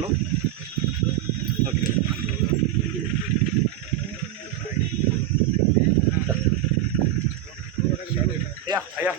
దాంట్లో. ఓకే అయ్యా అయ్యా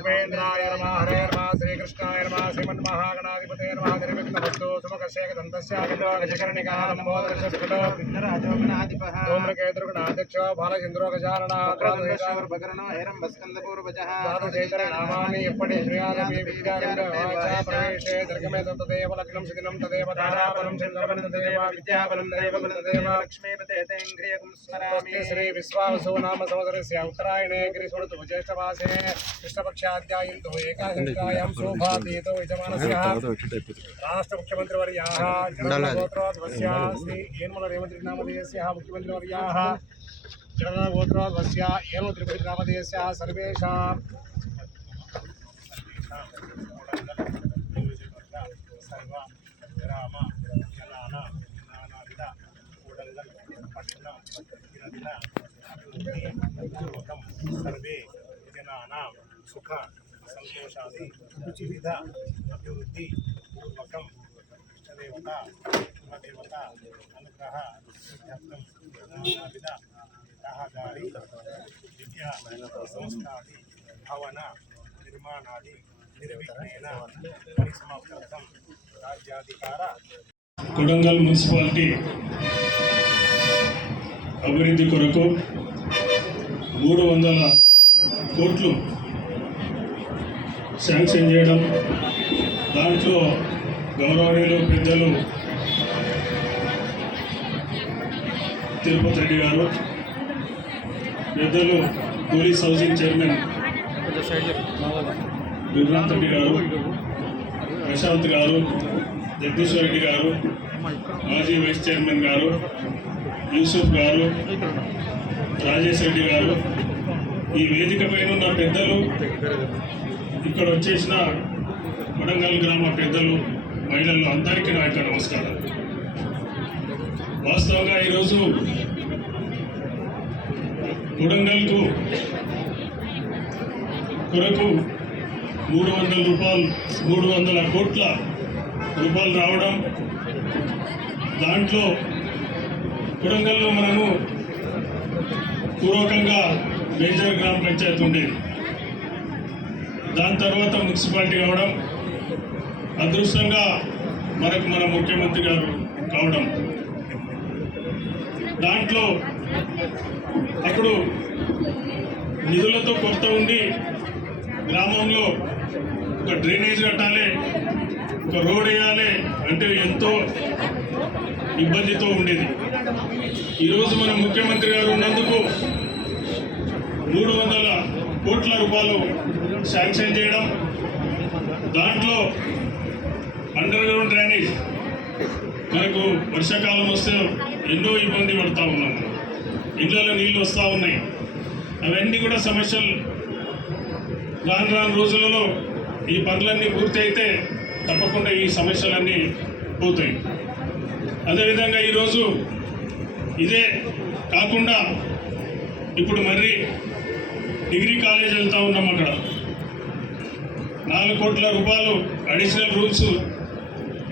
ఉపేంద్రాయ నమః హరే నమః శ్రీకృష్ణాయ నమః శ్రీమన్మహాగణాధిపతే నమః నిర్విఘ్నమస్తు సుముఖశేఖదంతస్యాగంధోగశకర్ణికాలంబోధరశస్ఫుటో విఘ్నరాజోగణాధిపః ఓంకేతుర్గణాధ్యక్షో బాలచంద్రో గజాననాథరాజేశ్వరభగరణో హేరంబస్కందపూర్వజః దాతచైతన్యనామాని ఎప్పటి శ్రీయాలపి విద్యారంగ వాచా ప్రవేశే దర్గమే తదేవ లగ్నం శిథిలం తదేవ ధారాబలం చంద్రబలం తదేవ విద్యాబలం దైవబలం తదేవ లక్ష్మీపతే తేంద్రియగుం స్మరామి శ్రీ విశ్వావసు నామ సంవత్సరస్య ఉత్తరాయణే గిరిశోణతు జ్యేష్ఠమాసే కృష్ణపక్షాధ్యాయంతో ఏకాదశాయాం శోభాతీతో యజమానస్య రాష్ట్ర ముఖ్యమంత్రివర్యాः జనగోత్రోద్వస్య శ్రీ యనమల రేవంత్ రెడ్డి నామధేయస్య ముఖ్యమంత్రివర్యాः జనగోత్రోద్వస్య యనమల త్రిపురి నామధేయస్య సర్వేషాం సర్వ గ్రామ జనాన నానావిధ కూడళ్ల పట్టణ సర్వే జనానాం సుఖ సంతోషాది వివిధ అభివృద్ధి పూర్వకం ఇష్టదేవత కులదేవత అనుగ్రహ సిద్ధ్యర్థం నానావిధ రహదారి విద్యా సంస్థాది భవన నిర్మాణాది నిర్విఘ్నేన పరిసమాప్తార్థం రాజ్యాధికార కొడంగల్ మున్సిపాలిటీ అభివృద్ధి కొరకు 300 కోట్లు శాంక్షన్ చేయడం, దాంట్లో గౌరవనీయులు పెద్దలు తిరుపతి రెడ్డి గారు, పెద్దలు police housing chairman Gurunath Reddy గారు, ప్రశాంత్ గారు, జగదీశ్వర్ రెడ్డి గారు, మాజీ వైస్ చైర్మన్ గారు, యూసుఫ్ గారు, రాజేష్ రెడ్డి గారు, ఈ వేదిక పైన ఉన్న పెద్దలు, ఇక్కడ వచ్చేసిన కొడంగల్ గ్రామ పెద్దలు, మహిళలు అందరికీ నా యొక్క నమస్కారం. వాస్తవంగా ఈరోజు కొడంగల్కు కొరకు 300 కోట్ల రూపాయలు రావడం, దాంట్లో కొడంగల్లో మనము పూర్వకంగా మేజర్ గ్రామ పంచాయతీ ఉండేది, దాని తర్వాత మున్సిపాలిటీ కావడం, అదృష్టంగా మన ముఖ్యమంత్రి గారు కావడం, దాంట్లో అప్పుడు నిధులతో కొరత ఉండి గ్రామంలో ఒక డ్రైనేజ్ కట్టాలి, ఒక రోడ్ వేయాలి అంటే ఎంతో ఇబ్బందితో ఉండేది. ఈరోజు మన ముఖ్యమంత్రి గారు ఉన్నందుకు 300 కోట్ల రూపాయలు శాంక్షన్ చేయడం, దాంట్లో అండర్ గ్రౌండ్ డ్రైనేజ్ మనకు వర్షాకాలం వస్తే ఎన్నో ఇబ్బంది పడుతూ ఉన్నాం, ఇళ్లలో నీళ్ళు వస్తూ ఉన్నాయి, అవన్నీ కూడా సమస్యలు. రాను రోజులలో ఈ పనులన్నీ పూర్తి అయితే తప్పకుండా ఈ సమస్యలన్నీ పోతాయి. అదేవిధంగా ఈరోజు ఇదే కాకుండా ఇప్పుడు మళ్ళీ డిగ్రీ కాలేజ్ వెళ్తూ ఉన్నాం, అక్కడ 4 కోట్ల రూపాయలు అడిషనల్ రూల్స్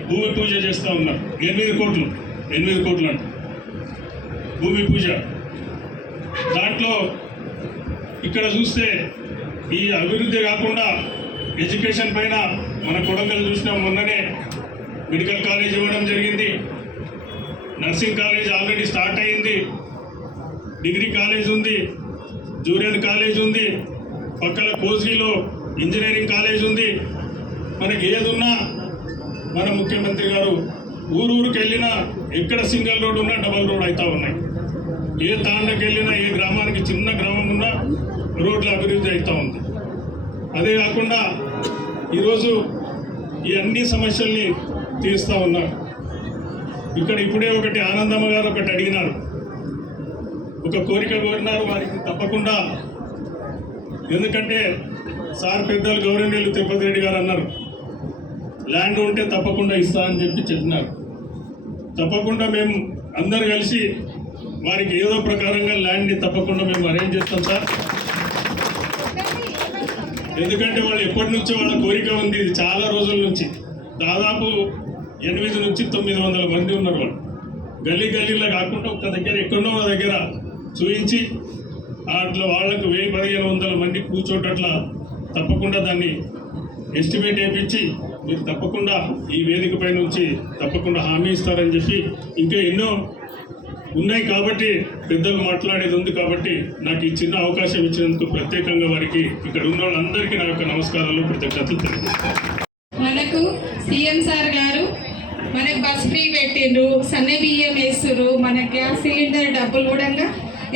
భూమి పూజ చేస్తూ ఉన్నారు. 8 కోట్లు అంట భూమి పూజ. దాంట్లో ఇక్కడ చూస్తే ఈ అభివృద్ధి కాకుండా ఎడ్యుకేషన్ పైన మన కొడంగల్ చూసినాం, మొన్ననే మెడికల్ కాలేజ్ ఇవ్వడం జరిగింది, నర్సింగ్ కాలేజ్ ఆల్రెడీ స్టార్ట్ అయ్యింది, డిగ్రీ కాలేజ్ ఉంది, జూనియర్ కాలేజ్ ఉంది, పక్కన కోస్గిలో ఇంజనీరింగ్ కాలేజ్ ఉంది. మనకి ఏదున్నా మన ముఖ్యమంత్రి గారు ఊరూరికి వెళ్ళినా ఎక్కడ సింగిల్ రోడ్ ఉన్నా డబల్ రోడ్ అవుతూ ఉన్నాయి. ఏ తాండకి వెళ్ళినా, ఏ గ్రామానికి చిన్న గ్రామం ఉన్నా రోడ్ల అభివృద్ధి అవుతూ ఉంది. అదే కాకుండా ఈరోజు ఈ అన్ని సమస్యల్ని తీరుస్తూ ఉన్నారు. ఇక్కడ ఇప్పుడే ఒకటి ఆనందమ్మ గారు ఒకటి అడిగినారు, ఒక కోరిక కోరినారు. వారికి తప్పకుండా, ఎందుకంటే సార్ పెద్దలు గౌరవనీయులు తిరుపతి రెడ్డి గారు అన్నారు, ల్యాండ్ ఉంటే తప్పకుండా ఇస్తా అని చెప్పినారు. తప్పకుండా మేము అందరు కలిసి వారికి ఏదో ప్రకారంగా ల్యాండ్ని తప్పకుండా మేము అరేంజ్ చేస్తాం సార్. ఎందుకంటే వాళ్ళు ఎప్పటి నుంచో వాళ్ళ కోరిక ఉంది, ఇది చాలా రోజుల నుంచి. దాదాపు 8 నుంచి 900 మంది ఉన్నారు వాళ్ళు. గల్లీలో కాకుండా ఒక దగ్గర ఎక్కడో ఒక దగ్గర చూయించి అట్లా వాళ్ళకు 1000-1500 మంది కూర్చోటట్లా తప్పకుండా దాన్ని ఎస్టిమేట్ వేయించి మీరు తప్పకుండా ఈ వేదిక పై నుంచి తప్పకుండా హామీ ఇస్తారని చెప్పి, ఇంకా ఎన్నో ఉన్నాయి కాబట్టి పెద్దలు మాట్లాడేది ఉంది కాబట్టి నాకు ఈ చిన్న అవకాశం ఇచ్చినందుకు ప్రత్యేకంగా వారికి, ఇక్కడ ఉన్న వాళ్ళందరికీ నా యొక్క నమస్కారాలు, కృతజ్ఞతలు తెలియజేస్తాను. మనకు సీఎం సార్ గారు మనకు బస్ ఫ్రీ పెట్టిండ్రు, సన్న బియ్యం వేస్తుర్రు, మన గ్యాస్ సిలిండర్ డబ్బులు కూడా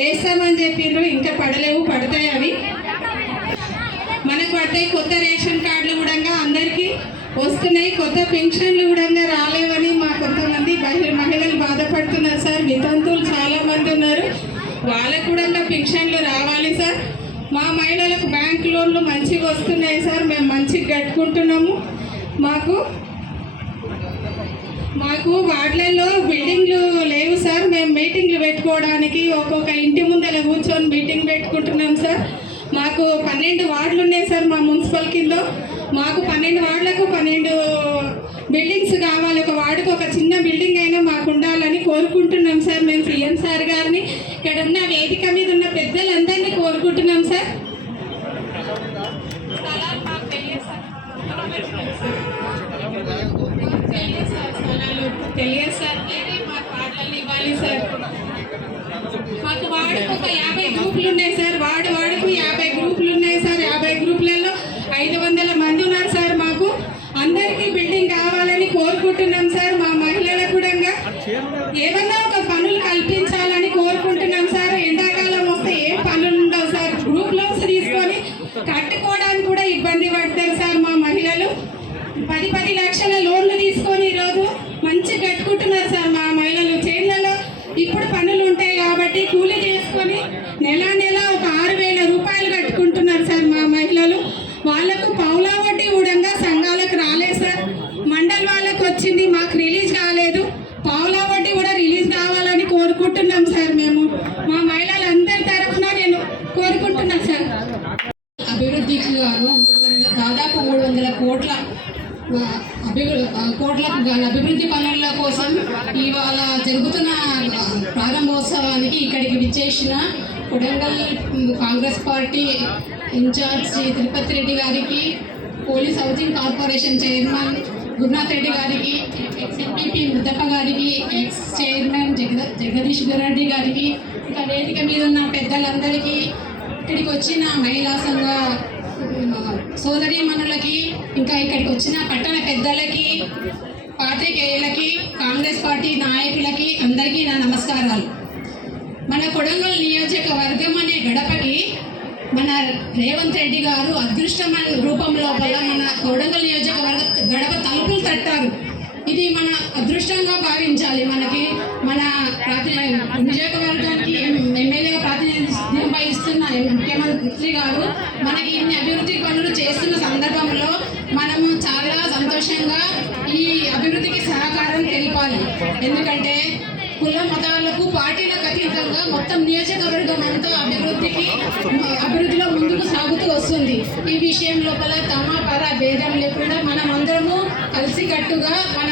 వేస్తామని చెప్పిండ్రు. ఇంకా పడలేవు, పడతాయి అవి మనకు పడతాయి. కొత్త రేషన్ కార్డులు కూడా అందరికీ వస్తున్నాయి. కొత్త పెన్షన్లు కూడా రాలేవని మా కొంతమంది మహిళలు బాధపడుతున్నారు సార్. వితంతువులు చాలా మంది ఉన్నారు, వాళ్ళకు కూడా పెన్షన్లు రావాలి సార్. మా మహిళలకు బ్యాంక్ లోన్లు మంచిగా వస్తున్నాయి సార్, మేము మంచిగా కట్టుకుంటున్నాము. మాకు వార్డులలో బిల్డింగ్లు లేవు సార్. మేము మీటింగ్లు పెట్టుకోవడానికి ఒక్కొక్క ఇంటి ముందర కూర్చొని మీటింగ్ పెట్టుకుంటున్నాం సార్. మాకు 12 వార్డులు ఉన్నాయి సార్ మా మున్సిపల్ కింద. మాకు 12 వార్డులకు 12 బిల్డింగ్స్ కావాలి. ఒక వార్డుకు ఒక చిన్న బిల్డింగ్ అయినా మాకు ఉండాలని కోరుకుంటున్నాం సార్. మేము సీఎం సార్ గారిని, ఇక్కడ ఉన్న వేదిక మీద ఉన్న పెద్దలందరినీ కోరుకుంటున్నాం సార్. తెలియదు సార్, మాకు వార్డులను ఇవ్వాలి సార్. మాకు వార్డుకు ఒక 50 గ్రూపులు ఉన్నాయి సార్. వార్డుకు 50 గ్రూపులు ఉన్నాయి సార్. 50 గ్రూపులలో 500 మంది ఉన్నారు సార్. మాకు అందరికీ బిల్డింగ్ కావాలని కోరుకుంటున్నాం సార్. మా మహిళలకు కూడా ఏమన్నా ఒక పనులు కల్పించాలని కోరుకుంటున్నాం సార్. ఎండాకాలం వస్తే ఏం పనులు ఉండవు సార్. గ్రూప్ లోన్స్ తీసుకొని కట్టుకోవడానికి కూడా ఇబ్బంది పడతారు సార్ మా మహిళలు. 10 లక్షల లోన్లు తీసుకొని ఈరోజు మంచి కట్టుకుంటున్నారు సార్ మా మహిళలు. చేళ్లలో ఇప్పుడు పనులు ఉంటాయి కాబట్టి కూలీ చేసుకొని నెల ఒక 6,000 రూపాయలు కట్టుకుంటున్నారు సార్ మా మహిళలు. వాళ్లకు పౌలా వడ్డీ కూడా సంఘాలకు రాలేదు సార్. మండల్ వాళ్ళకు వచ్చింది, మాకు రిలీజ్ కాలేదు. పౌలా వడ్డీ కూడా రిలీజ్ కావాలని కోరుకుంటున్నాం సార్. మేము మా మహిళలందరి తరఫున నేను కోరుకుంటున్నాను సార్. అభివృద్ధికి గాను దాదాపు 300 కోట్ల అభివృద్ధి పనుల కోసం ఇవాళ జరుగుతున్న ప్రారంభోత్సవానికి ఇక్కడికి విచ్చేసిన కొడంగల్ కాంగ్రెస్ పార్టీ ఇన్ఛార్జ్ శ్రీ తిరుపతి రెడ్డి గారికి, police housing corporation chairman Gurunath Reddy గారికి, ఎక్స్ఎంపీపీ ముద్దప్ప గారికి, ఎక్స్ చైర్మన్ జగదీష్ రెడ్డి గారికి, ఇంకా వేదిక మీద ఉన్న పెద్దలందరికీ, ఇక్కడికి వచ్చిన మహిళా సంఘ సోదరీమణులకి, ఇంకా ఇక్కడికి వచ్చిన పట్టణ పెద్దలకి, పాత్రికేయులకి, కాంగ్రెస్ పార్టీ నాయకులకి అందరికీ నా నమస్కారాలు. మన కొడంగల్ నియోజకవర్గం అనే గడపకి మన రేవంత్ రెడ్డి గారు అదృష్టం రూపం లోపల మన కొడంగల్ నియోజకవర్గ గడప తలుపులు తట్టారు. ఇది మన అదృష్టంగా భావించాలి. మనకి మన నియోజకవర్గానికి ఎమ్మెల్యేగా ప్రాతినిధ్యం వహిస్తున్న ముఖ్యమంత్రి గారు మనకి ఇన్ని అభివృద్ధి పనులు చేస్తున్న సందర్భంలో మనము చాలా సంతోషంగా ఈ అభివృద్ధికి సహకారం తెలిపాలి. ఎందుకంటే కుల మతాలకు పార్టీలకు అతీతంగా మొత్తం నియోజకవర్గం అంతా అభివృద్ధిలో ముందుకు సాగుతూ వస్తుంది. ఈ విషయం లోపల తమ పర భేదం లేకుండా మనం అందరము కలిసికట్టుగా మన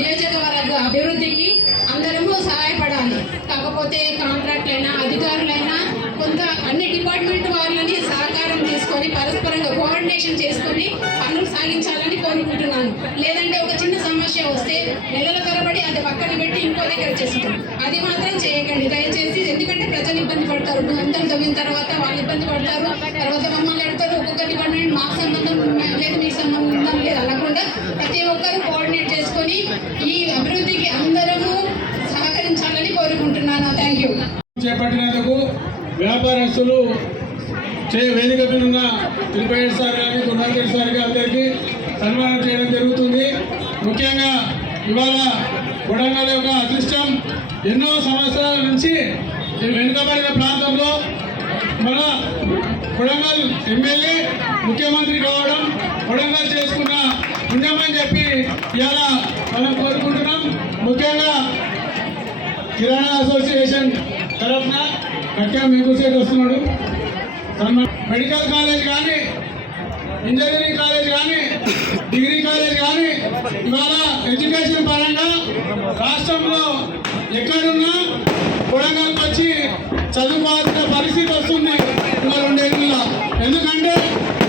నియోజకవర్గ అభివృద్ధికి అందరము సహాయపడాలి. కాకపోతే కాంట్రాక్ట్లైనా అధికారులైనా కొంత అన్ని డిపార్ట్మెంట్ వాళ్ళని సహకారం తీసుకొని పరస్పరంగా కోఆర్డినేషన్ చేసుకొని పనులు సాగించాలని కోరుకుంటున్నాను. లేదంటే ఒక చిన్న సమస్య వస్తే నెలల తరబడి అది పక్కన పెట్టి ఇంకో దగ్గర చేస్తాం. అది మాత్రం చేయకండి దయచేసి. ఎందుకంటే ప్రజలు ఇబ్బంది పడతారు. అందరూ తవ్విన తర్వాత వాళ్ళు ఇబ్బంది పడతారు. తర్వాత మమ్మల్ని అడతారు, ఒక్కొక్క డిపార్ట్మెంట్ మాకు సంబంధం లేదు, మీకు సంబంధం లేదు అనకుండా ప్రతి ఒక్కరు కోఆర్డినేట్ చేసుకొని ఈ అభివృద్ధికి అందరము సహకరించాలని కోరుకుంటున్నాను. Thank you. చేపట్టినందుకు వ్యాపారస్తులు వేదిక మీద ఉన్న తిరుపతి సార్ గారి గుణాకర్ సార్ గారి అందరికీ సన్మానం చేయడం జరుగుతుంది. ముఖ్యంగా ఇవాళ కొడంగల్ యొక్క అదృష్టం ఎన్నో సంవత్సరాల నుంచి వెనుకబడిన ప్రాంతంలో మన కొడంగల్ ఎమ్మెల్యే ముఖ్యమంత్రి కావడం కొడంగల్ చేసుకున్న పుణ్యమని చెప్పి ఇలా మనం కోరుకుంటున్నాం. ముఖ్యంగా కిరాణా అసోసియేషన్ తరఫున కట్టా మీకు సైడ్ వస్తున్నాడు. మెడికల్ కాలేజ్ కానీ, ఇంజనీరింగ్ కాలేజ్ కానీ, డిగ్రీ కాలేజ్ కానీ ఇవాళ ఎడ్యుకేషన్ పరంగా రాష్ట్రంలో ఎక్కడున్నా కొడంగల్కి వచ్చి చదువుకోవాల్సిన పరిస్థితి వస్తుంది ఇంకా 2 ఏళ్ళ. ఎందుకంటే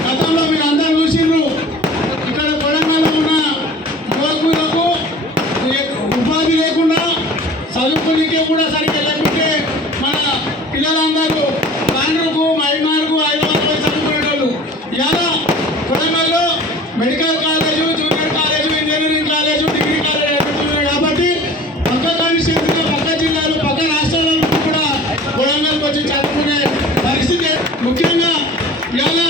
గతంలో మీరు అందరూ చూసిండ్రు, ఇక్కడ కొడంగల్లో ఉన్న యువకులకు ఉపాధి లేకుండా చదువుకునికే కూడా సరిగ్గా లేకుంటే మన పిల్లలందరూ కాండ్రుకు, మైమార్కు, హైదరాబాద్ చదువుకునేటోళ్ళు. ఇలా కొడంగల్లో medical college, junior college, engineering college, degree college ఏర్పడుతున్నాయి కాబట్టి పక్క కాన్స్టిట్యూన్సీలో, పక్క జిల్లాలు, పక్క రాష్ట్రాల నుంచి కూడా కొడంగల్కి వచ్చి చదువుకునే పరిస్థితి. ముఖ్యంగా ఇలా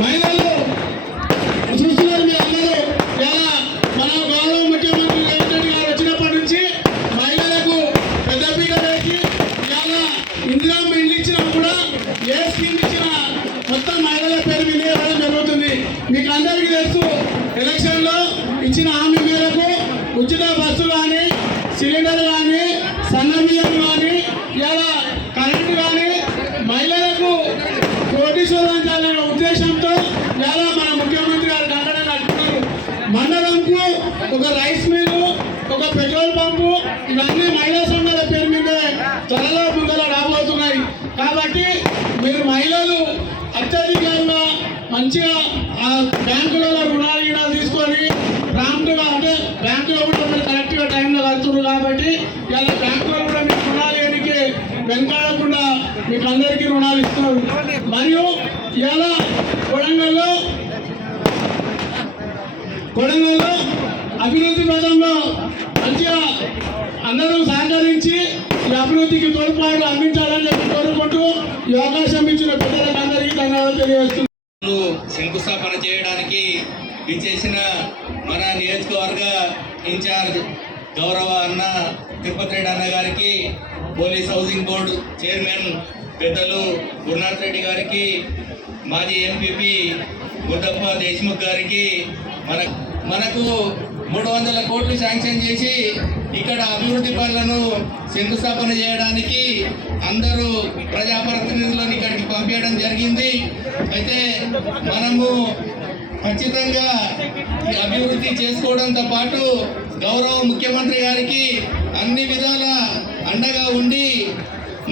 మహిళలు చూస్తున్నారు మీరు అందరూ. ఇలా మన గౌరవ ముఖ్యమంత్రి రేవంత్ రెడ్డి గారు వచ్చినప్పటి నుంచి మహిళలకు పెద్దపీట వేసి ఇలా ఇందిరా ఇల్లు ఇచ్చినా కూడా ఏ స్కీమ్ ఇచ్చినా మొత్తం మహిళల పేరు మీద ఇవ్వడం జరుగుతుంది. మీకు అందరికీ తెలుసు, ఎలక్షన్లో ఇచ్చిన హామీ మేరకు ఉచిత బస్సు కానీ, సిలిండర్ కానీ, సన్న బియ్యం కానీ, ఇలా కరెంటు కానీ మహిళలకు కోటీశ్వరించాలనే ఉద్దేశంతో ఇలా మన ముఖ్యమంత్రి గారు కంకణం కట్టుకున్నారు. మండలంకు ఒక రైస్ మిల్లు, ఒక పెట్రోల్ పంపు, ఇవన్నీ మహిళా సంఘాల పేరు మీద త్వరలో ముందర రాబోతున్నాయి. కాబట్టి మీరు మహిళలు అత్యధికంగా మంచిగా ఆ బ్యాంకులలో రుణాలు తీసుకొని ప్రాంప్ట్గా, అంటే బ్యాంకులో కూడా మీరు కరెక్ట్గా టైంలో కడుతున్నారు కాబట్టి ఇలా బ్యాంకులో కూడా మీకు రుణాలు ఏనికి వెనకాడకుండా మీకు అందరికీ రుణాలు ఇస్తున్నారు. మరియు ఇలా కొడంగల్లో అభివృద్ధి పథంలో మంచిగా అందరూ సహకరించి ఈ అభివృద్ధికి తోడ్పాటు అందించాలని చెప్పి కోరుకుంటూ ఈ అవకాశం ఇచ్చిన పెద్దలకు అందరికీ ధన్యవాదాలు తెలియజేస్తున్నాను. శంకుస్థాపన చేయడానికి విచ్చేసిన మన నియోజకవర్గ ఇన్ఛార్జ్ గౌరవ అన్న తిరుపతి రెడ్డి అన్న గారికి, పోలీస్ హౌసింగ్ బోర్డు చైర్మన్ పెద్దలు గురునాథ్ రెడ్డి గారికి, మాజీ ఎంపీపీ గుడ్డప్ప దేశ్ముఖ్ గారికి, మనకు 300 కోట్లు శాంక్షన్ చేసి ఇక్కడ అభివృద్ధి పనులను శంకుస్థాపన చేయడానికి అందరూ ప్రజాప్రతినిధులను ఇక్కడికి పంపించడం జరిగింది. అయితే మనము ఖచ్చితంగా అభివృద్ధి చేసుకోవడంతో పాటు గౌరవ ముఖ్యమంత్రి గారికి అన్ని విధాల అండగా ఉండి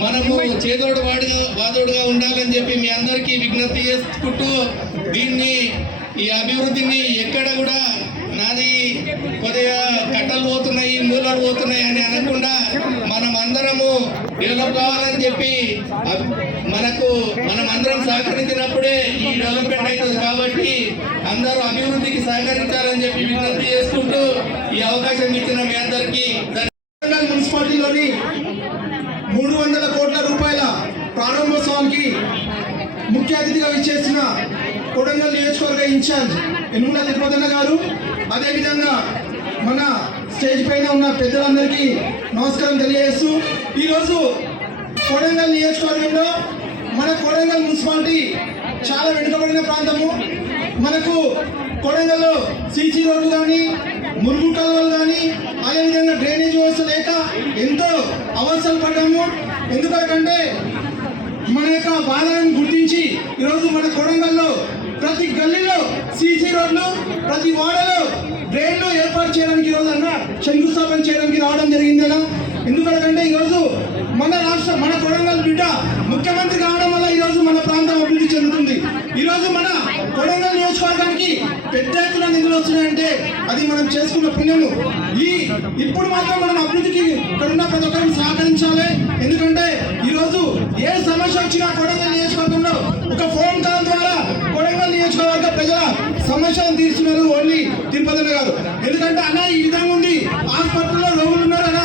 మనము చేదోడు వాదోడుగా ఉండాలని చెప్పి మీ అందరికీ విజ్ఞప్తి చేసుకుంటూ ఈ అభివృద్ధిని ఎక్కడ కూడా నాది కొద్దిగా కట్టలు పోతున్నాయి, మూలలు పోతున్నాయి అని అనకుండా మనం అందరము డెవలప్ కావాలని చెప్పి మనం అందరం సహకరించినప్పుడే ఈ డెవలప్మెంట్ అవుతుంది. కాబట్టి అందరూ అభివృద్ధికి సహకరించాలని చెప్పి విజ్ఞప్తి చేసుకుంటూ ఈ అవకాశం ఇచ్చిన మీ అందరికీ మున్సిపాలిటీలోని 300 కోట్ల రూపాయల ప్రారంభోత్సవానికి ముఖ్య అతిథిగా విచ్చేసిన కొడంగల్ నియోజకవర్గ ఇన్ఛార్జ్ యనుమల తిరుపతన్న గారు, అదేవిధంగా మన స్టేజ్ పైన ఉన్న పెద్దలందరికీ నమస్కారం తెలియజేస్తూ, ఈరోజు కొడంగల్ నియోజకవర్గంలో మన కొడంగల్ మున్సిపాలిటీ చాలా వెనుకబడిన ప్రాంతము. మనకు కొడంగల్లో సీసీ రోడ్లు కానీ, మురుగు కాలువలు కానీ, అదేవిధంగా డ్రైనేజ్ వ్యవస్థ లేక ఎంతో అవస్థలు పడ్డాము. ఎందుకంటే మన యొక్క బాధలను గుర్తించి ఈరోజు మన కొడంగల్లో ప్రతి గల్లీలో సీసీ రోడ్లు, ప్రతి వాడలో డ్రైన్లు ఏర్పాటు చేయడానికి ఈరోజు అన్న శంకుస్థాపన చేయడానికి రావడం జరిగింది కదా. ఎందుకంటే ఈరోజు మన కొడంగల్ బిడ్డ ముఖ్యమంత్రి కావడం వల్ల ఈరోజు మన ప్రాంతం అభివృద్ధి చెందుతుంది. ఈరోజు మన కొడంగల్ నియోజకవర్గానికి పెద్ద ఎత్తున నిధులు వస్తున్నాయంటే అది మనం చేసుకున్న పుణ్యము. ఇప్పుడు మాత్రం మనం అభివృద్ధికి ఇక్కడున్న ప్రతి ఒక్కరిని సహకరించాలి. ఎందుకంటే ఈరోజు ఏ సమస్య వచ్చినా కొడంగల్ నియోజకవర్గంలో ఒక ఫోన్ కాల్ ద్వారా కొడంగల్ నియోజకవర్గ ప్రజల సమస్యను తీరుస్తున్నారు ఓన్లీ తిరుపతి గారు. ఎందుకంటే అన్న ఈ విధంగా ఉంది, హాస్పిటల్లో రోగులు ఉన్నారు అన్న,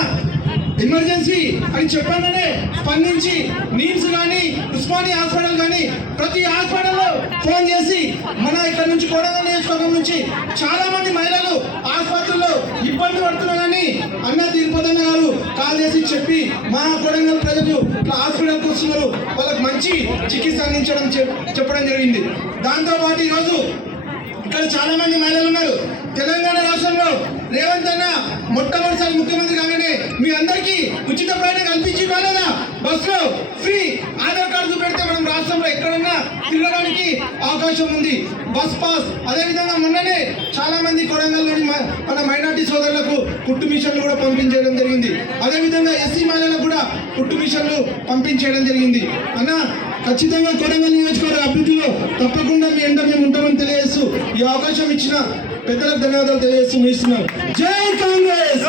ఎమర్జెన్సీ అని చెప్పగానే స్పందించి నీమ్స్ కానీ ఉస్మానియా హాస్పిటల్ కానీ ప్రతి హాస్పిటల్లో ఫోన్ చేసి మన ఇక్కడ నుంచి కొడంగల్ నియోజకవర్గం నుంచి చాలా మంది మహిళలు ఆసుపత్రుల్లో ఇబ్బంది పడుతున్నారని అన్న తిరుపతన్న గారు కాల్ చేసి చెప్పి మా కొడంగల్ ప్రజలు ఇట్లా హాస్పిటల్కి వస్తున్నారు, వాళ్ళకి మంచి చికిత్స అందించడం చెప్పడం జరిగింది. దాంతోపాటు ఈరోజు ఇక్కడ చాలా మంది మహిళలు ఉన్నారు. తెలంగాణ రాష్ట్రంలో రేవంత్ అన్న మొట్టమొదటిసారి ముఖ్యమంత్రి కాగానే మీ అందరికీ ఉచిత ప్రయాణం కల్పించి కాలేదా? బస్సులో ఫ్రీ ఆధార్ కార్డు చూపెడితే మనం రాష్ట్రంలో ఎక్కడన్నా తిరగడానికి అవకాశం ఉంది. బస్ పాస్, అదేవిధంగా మొన్ననే చాలా మంది కొడంగల్లోని మన మైనార్టీ సోదరులకు కుట్టు మిషన్లు కూడా పంపించడం జరిగింది. అదేవిధంగా ఎస్సీ మహిళలకు కూడా కుట్టు మిషన్లు పంపించేయడం జరిగింది. అన్న ఖచ్చితంగా కొడంగల్ నియోజకవర్గ అభివృద్ధిలో తప్పకుండా మీ ఎండ మేము ఉంటామని తెలియజేస్తూ ఈ అవకాశం ఇచ్చిన పెద్దలకు ధన్యవాదాలు తెలియజేస్తూ ముగిస్తున్నాం. జై కాంగ్రెస్.